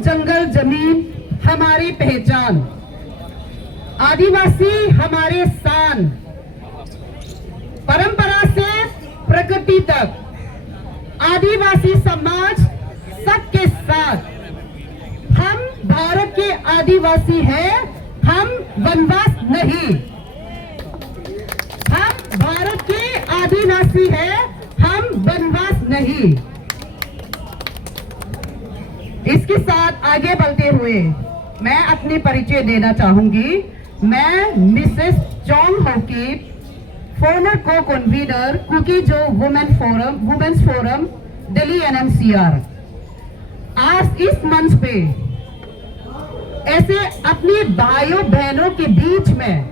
जंगल जमीन हमारी पहचान, आदिवासी हमारे शान, परंपरा से प्रकृति तक आदिवासी समाज सबके साथ। हम भारत के आदिवासी हैं, हम वनवास नहीं। हम भारत के आदिवासी हैं, हम वनवास नहीं। इसके साथ आगे बढ़ते हुए मैं अपनी परिचय देना चाहूंगी। मैं Mrs Chong Hoki, former co convener Kuki Zo women's forum Delhi NMCR। आज इस मंच पे ऐसे अपने भाइयों बहनों के बीच में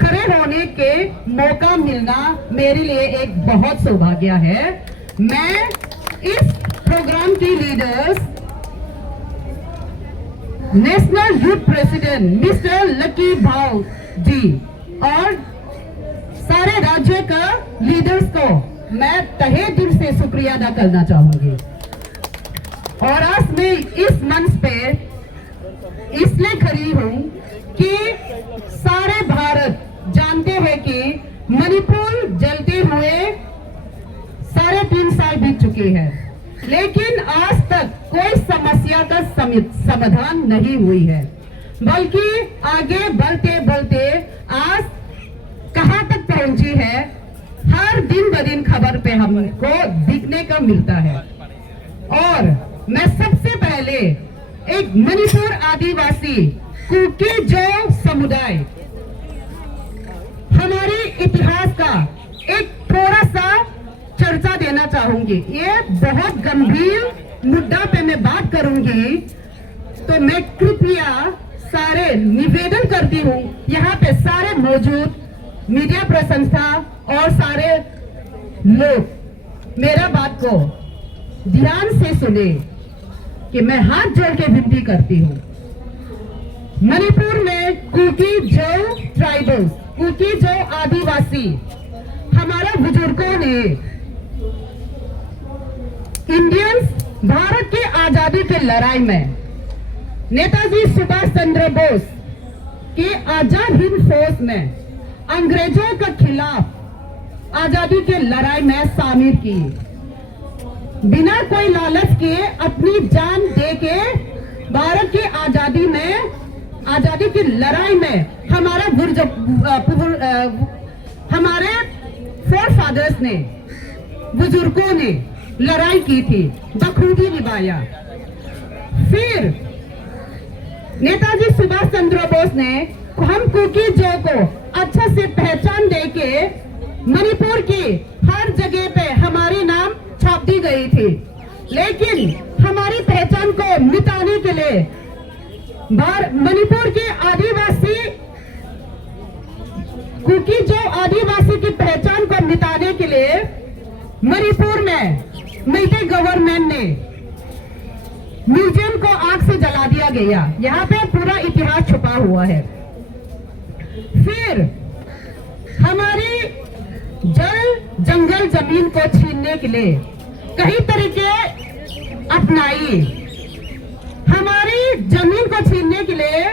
खड़े होने के मौका मिलना मेरे लिए एक बहुत सौभाग्य है। मैं इस प्रोग्राम की leaders national youth president mister lucky भाव जी और सारे राज्य का लीडर्स को मैं तहे दिल से शुक्रिया अदा करना चाहूंगी। और आज मैं इस मंच पे इसलिए खड़ी हूं कि सारे भारत जानते हैं कि मणिपुर जलते हुए 3.5 साल बीत चुके हैं, लेकिन आज तक कोई समस्या का समाधान नहीं हुई है, बल्कि आगे बढ़ते बढ़ते आज कहां तक पहुंची है, हर दिन ब दिन खबर पे हमको दिखने का मिलता है। और मैं सबसे पहले एक मणिपुर आदिवासी कुकीजो समुदाय हमारे इतिहास का एक थोड़ा सा चर्चा देना चाहूंगी। ये बहुत गंभीर मुद्दा पे मैं बात करूंगी, तो मैं कृपया सारे निवेदन करती हूँ यहाँ पे सारे मौजूद मीडिया प्रशंसा और सारे लोग मेरा बात को ध्यान से सुने कि मैं हाथ जोड़ के विनती करती हूँ। मणिपुर में कुकीजो ट्राइबल्स, कुकीजो आदिवासी हमारे बुजुर्गों ने इंडियंस भारत की आजादी की लड़ाई में नेताजी सुभाष चंद्र बोस के आजाद हिंद फौज में अंग्रेजों के खिलाफ आजादी की लड़ाई में शामिल की। बिना कोई लालच के अपनी जान देके भारत की आजादी की लड़ाई में हमारे फोर फादर्स ने, बुजुर्गों ने लड़ाई की थी, बखूबी निभाया। फिर नेताजी सुभाष चंद्र बोस ने हम कुकीजो को अच्छा से पहचान देके मणिपुर की हर जगह पे हमारी नाम छाप दी गई थी, लेकिन हमारी पहचान को मिटाने के लिए मणिपुर के आदिवासी कुकीजो आदिवासी की पहचान को मिटाने के लिए मणिपुर में मेटे गवर्नमेंट ने म्यूजियम को आग से जला दिया गया। यहाँ पे पूरा इतिहास छुपा हुआ है। फिर हमारी जंगल जमीन को छीनने के लिए कई तरीके अपनाई। हमारी जमीन को छीनने के लिए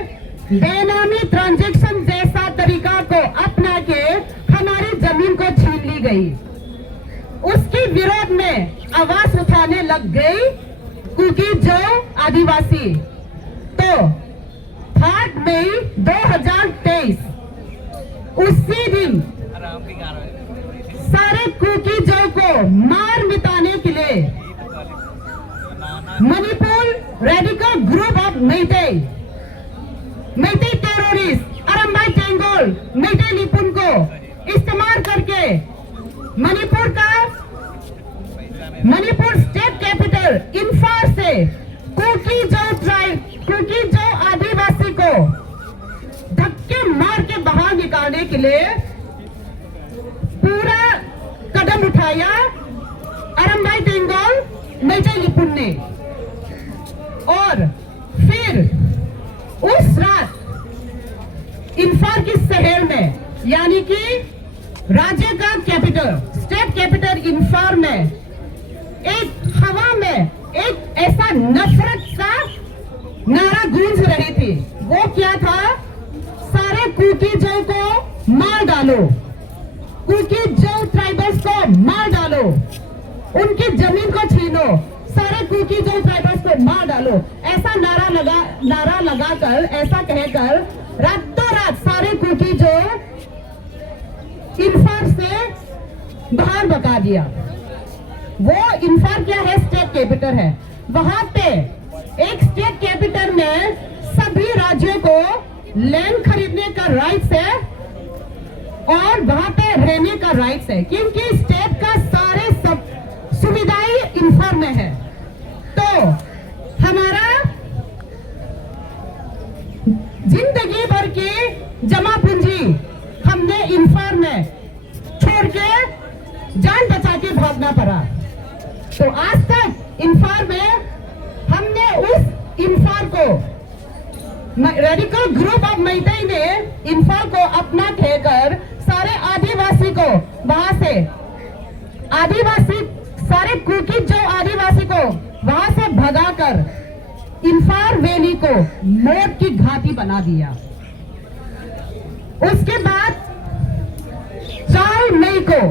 बेनामी ट्रांजैक्शन जैसा तरीका को अपना के हमारी जमीन को छीन ली गई। उसके विरोध में आवाज उठाने लग गई कुकीजो आदिवासी। तो 8 मई 2023 उसी दिन सारे कुकीजो को मार मिटाने के लिए Manipur radical group of Meitei terrorist Arambai Tenggol Meitei Leepun को इस्तेमाल करके मणिपुर स्टेट कैपिटल इम्फाल से कुकीजो आदिवासी को धक्के मार के बाहर निकालने के लिए पूरा कदम उठाया अरम्बाई टेंगोल मेटे लिपुन ने। और फिर उस रात इम्फाल की शहर में, यानी कि राज्य का कैपिटल, स्टेट कैपिटल इम्फाल में एक हवा में एक ऐसा नफरत सा नारा गूंज रही थी। वो क्या था? सारे कुकी जो को मार डालो, कुकी जो ट्राइबल्स को मार डालो, उनकी जमीन को छीनो, सारे कुकी जो ट्राइबल्स को मार डालो, ऐसा नारा लगाकर, ऐसा कहकर रातों रात सारे कुकी जो इम्फाल से बाहर भगा दिया। वो इम्फाल क्या है? स्टेट कैपिटल है। वहां पे एक स्टेट कैपिटल में सभी राज्यों को लैंड खरीदने का राइट्स है और वहां पे रहने का राइट्स है, क्योंकि स्टेट का सारे सब सुविधाएं इम्फाल में है। तो हमारा जिंदगी भर की जमा पूंजी हमने इम्फाल में छोड़ के जान बचा के भागना पड़ा। तो आज तक इम्फाल में हमने उस इम्फाल को, रेडिकल ग्रुप ऑफ मैतेई ने इम्फाल को अपना कहकर सारे आदिवासी को वहां से, आदिवासी सारे कुकी जो आदिवासी को वहां से भगाकर इम्फाल वैली को मौत की घाटी बना दिया। उसके बाद 4 मई को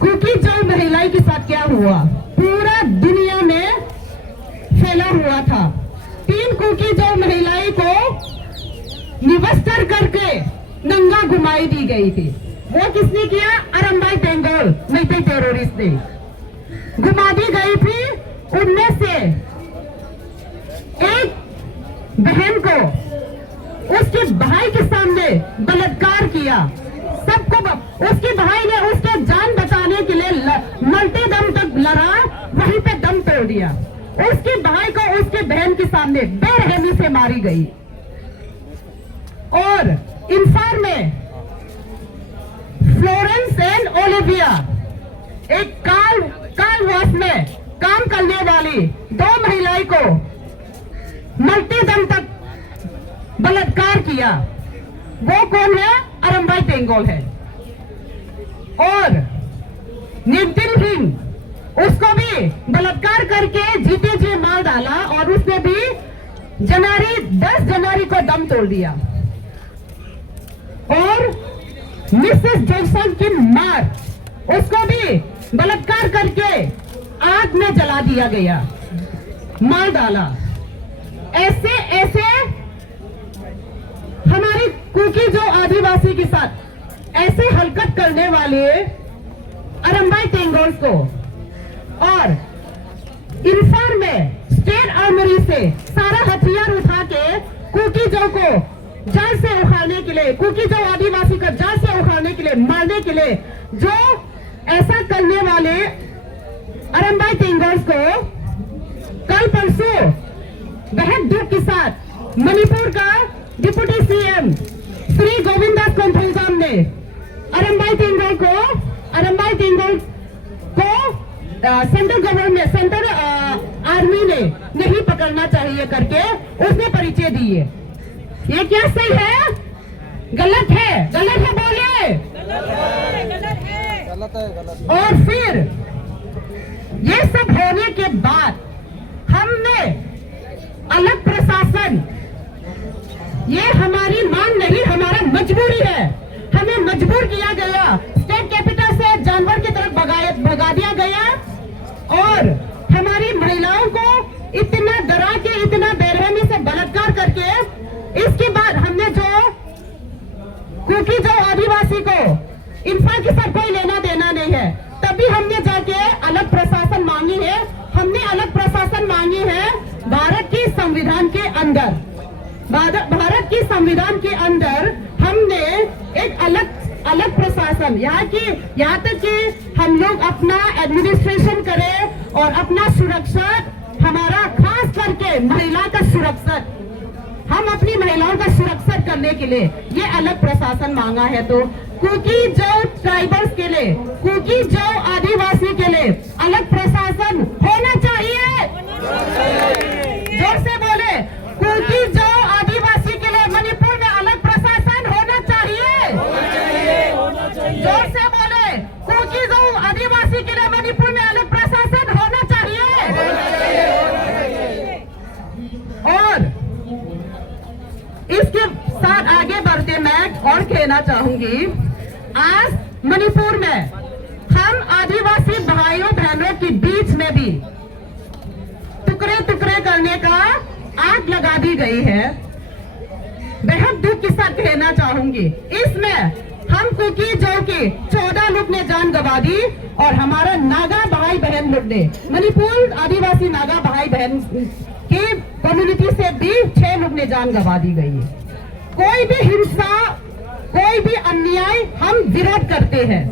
कुकी जो महिलाएं के साथ क्या हुआ पूरा दुनिया में फैला हुआ था। 3 कुकी जो महिलाएं को निवस्त्र करके नंगा घुमाई दी गई थी। वो किसने किया? अरम्बाई टेंगोल मैतेई टेररिस्ट ने घुमा दी गई थी। उनमें से एक बहन को उसके भाई के सामने बलात्कार किया। सबको उसके भाई ने उसके जान बचाने के लिए मरते दम तक लड़ा, वहीं पे दम तोड़ दिया। उसके भाई को उसके बहन के सामने बेरहमी से मारी गई। और इम्फाल में फ्लोरेंस एंड ओलिविया, एक कालवास में काम करने वाली 2 महिलाएं को मरते दम तक बलात्कार किया। वो कौन है? अरम्बाई टेंगोल है। और नितिन हिंग, उसको भी बलात्कार करके जीते जी मार डाला और उसने भी 10 जनवरी को दम तोड़ दिया। और मिसेस जॉनसन की मार, उसको भी बलात्कार करके आग में जला दिया गया, मार डाला। ऐसे ऐसे हमारी कुकी जो आदिवासी के साथ ऐसे हरकत करने वाले अरम्बाई टेंगोल को, और इम्फाल में स्टेट आर्मरी से सारा हथियार उठा के कुकी जो को जान से उखाड़ने के लिए, कुकी जो आदिवासी को जान से उखाड़ने के लिए, मारने के लिए जो ऐसा करने वाले अरम्बाई टेंगोल को कल परसों बहुत दुख के साथ मणिपुर का डिप्टी सीएम श्री गोविंदास कोंथोंगम ने अरम्बाई टेंगोल को सेंट्रल गवर्नमेंट, सेंट्रल आर्मी ने नहीं पकड़ना चाहिए करके उसने परिचय दी है। ये क्या सही है? गलत है? गलत है बोलिए। गलत है। और फिर ये सब होने के बाद हमने अलग प्रशासन, ये हमारी मांग नहीं, हमारा मजबूरी है। हमें मजबूर किया गया, स्टेट कैपिटल से जानवर की तरफ भगा दिया गया और हमारी महिलाओं को इतना डरा के, इतना बेरहमी से बलात्कार करके, इसके बाद हमने जो कुकी जो आदिवासी को इम्फाल के साथ कोई लेना देना नहीं है, तभी हमने जाके अलग प्रशासन मांगी है। हमने अलग प्रशासन मांगी है भारत की संविधान के अंदर। भारत की संविधान के अंदर हमने एक अलग प्रशासन, यहाँ तक कि हम लोग अपना एडमिनिस्ट्रेशन करें और अपना सुरक्षा, हमारा खास करके महिला का सुरक्षा, हम अपनी महिलाओं का सुरक्षा करने के लिए ये अलग प्रशासन मांगा है। तो कुकी जो ट्राइबल्स के लिए, कुकी जो आदिवासी के लिए अलग प्रशासन होना चाहिए। जोर से बोले, कुकी जो आदिवासी के लिए मणिपुर में अलग प्रशासन होना चाहिए। जोर से बोले, कुकी जो आदिवासी के लिए मणिपुर में अलग प्रशासन होना चाहिए। और कहना चाहूंगी, आज मणिपुर में हम आदिवासी भाइयों बहनों के बीच में भी टुकड़े टुकड़े करने का आग लगा दी गई है। बेहद दुख के साथ कहना चाहूंगी, इसमें हम कुकी जो के 14 लोग ने जान गंवा दी और हमारा नागा भाई बहन लोग ने, मणिपुर आदिवासी नागा भाई बहन की कम्युनिटी से भी 6 लोग ने जान गंवा दी गई है। कोई भी हिंसा, कोई भी अन्याय हम विरोध करते हैं।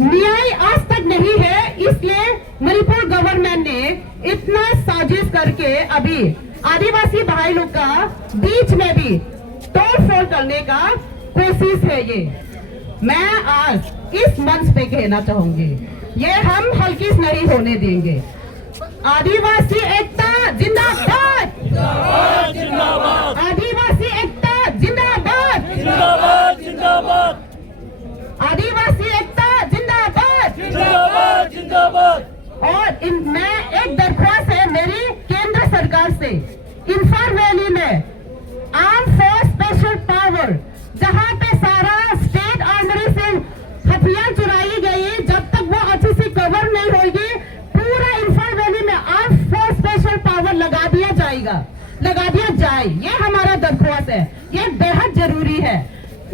न्याय आज तक नहीं है, इसलिए मणिपुर गवर्नमेंट ने इतना साजिश करके अभी आदिवासी भाई लोग का बीच में भी तोड़-फोड़ करने का कोशिश है। ये मैं आज इस मंच पे कहना चाहूंगी, ये हम हल्की नहीं होने देंगे। आदिवासी एकता जिंदाबाद, जिंदाबाद जिंदाबाद, आदिवासी एकता जिंदाबाद, जिंदाबाद जिंदाबाद, आदिवासी एकता जिंदाबाद, जिंदाबाद जिंदाबाद। और मैं एक दरख्वास्त है मेरी केंद्र सरकार से, इंफाल वैली में आर्म फोर्स स्पेशल पावर, जहां पे सारा स्टेट आर्मी से हथियार चुराई गई, जब तक वो अच्छे से कवर नहीं होगी, पूरा इंफाल वैली में आर्म फोर्स स्पेशल पावर लगा दिया जाएगा, लगा दिया जाए। ये हमारा दरख्वास्त है, ये बेहद जरूरी है।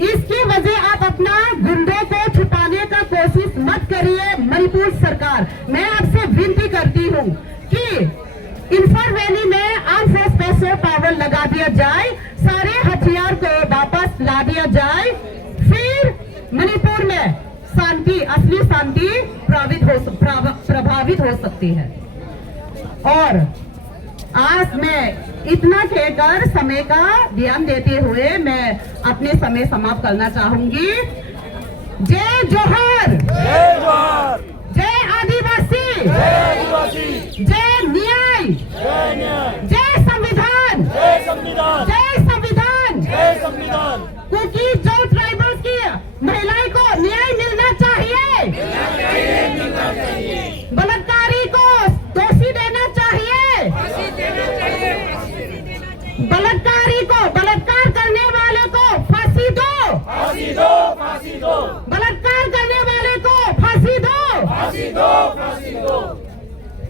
इसकी वजह आप अपना गुंडों को छुपाने का कोशिश मत करिए। मणिपुर सरकार, मैं आपसे विनती करती हूँ कि इंफाल वैली में आर्म फोर्स स्पेशल पावर लगा दिया जाए, सारे हथियार को वापस ला दिया जाए, फिर मणिपुर में शांति, असली शांति प्रभावित हो सकती है। और आज मैं इतना कहकर समय का ध्यान देते हुए मैं अपने समय समाप्त करना चाहूंगी। जय जोहर, जय जोहर, जय आदिवासी, जय आदिवासी, जय न्याय, जय न्याय, जय संविधान, जय संविधान, जय संविधान। जय संविधान। क्योंकि जो ट्राइबल्स की महिलाएं को न्याय मिलना चाहिए, बलात्कारी को दोषी देना चाहिए, बलात्कारी को, बलात्कार करने वाले को फांसी दो, फांसी दो, फांसी दो, बलात्कार करने वाले को फांसी दो, फांसी दो, फांसी दो।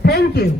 Thank you.